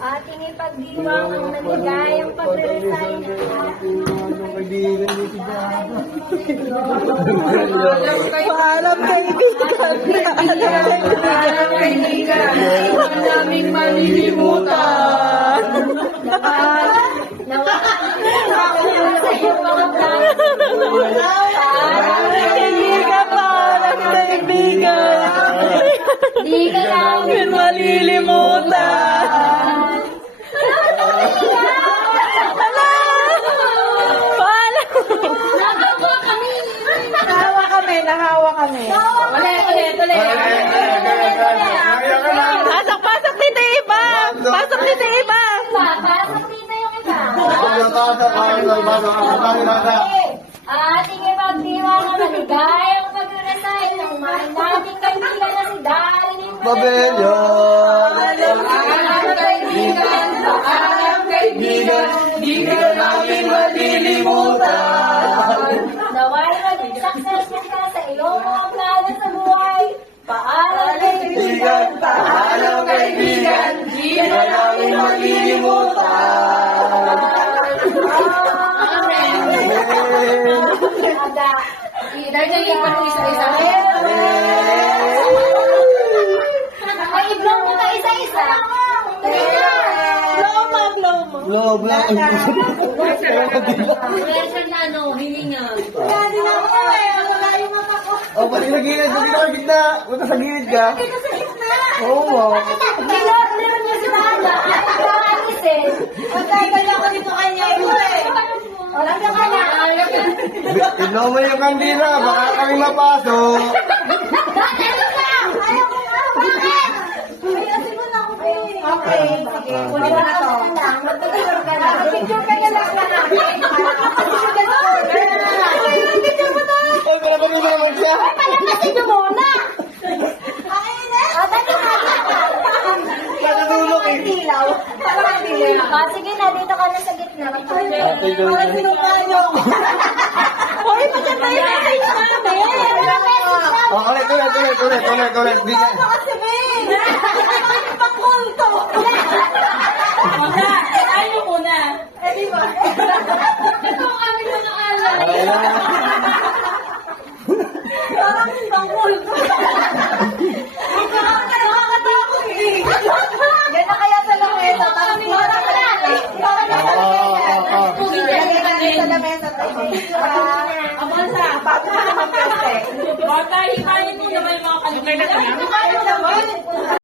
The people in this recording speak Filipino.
Ating ipagdiwang ang maligayang pagre-resign ng ating Paalam kaibigan. Paalam kaibigan. Huwag naming malilimutan. Hindi ka paalam kaibigan. Di ka namin malilimutan. Nahawa kami. Ulit. Pasok dito iba. Pasok dito iba. Pasok dito yung iba. Ating ipagdiwang ang maligayang pagre-resign ng mahal nating kaibigan na si Darlene Pabelyon. Paalam kaibigan, di ka namin malilimutan. Naway maging successful ka sa iyong mga plano sa buhay. Paalam kaibigan. Paalam kaibigan, di ka namin malilimutan. Aga. Dahil nalipat mo isa-isa. Ay, i-blow mo ka isa-isa. Loob lang. Pressure na hininga. Oh, pati sa gilid. Pati sa gitna. Punta sa gilid ka. Oo, wow. Bilog naman yung sinaga. Nakakaalis eh. Magkakaya ko dito kanya Walang ka na. Tignan mo yung kandila. Baka kami mapasok. Okay, sige. Kunin mo na to. Magpapicture ka na. Magpapicture ka na lang na namin. Magpapicture mo to. Oh, pala naman siya. Palamasin nyo muna. Dali ka. Natutulog eh. Dilaw. Sige na, dito ka na sa gitna. Para sinukaan nyo. Hoy, maganda yung message namin. Oh, ulit. Di ka. Kasi, babe. Pangkulto. Ayaw mo na. Eh, di ba? Ito ang aming mga alam. Ay na. Parang pangkulto. Nakakatakot eh. Yan na kaya sa lamesa. Parang parang sa lamesa. Amansa. Bago ka naman kasi. Bata, hikayin mo naman yung mga kanina.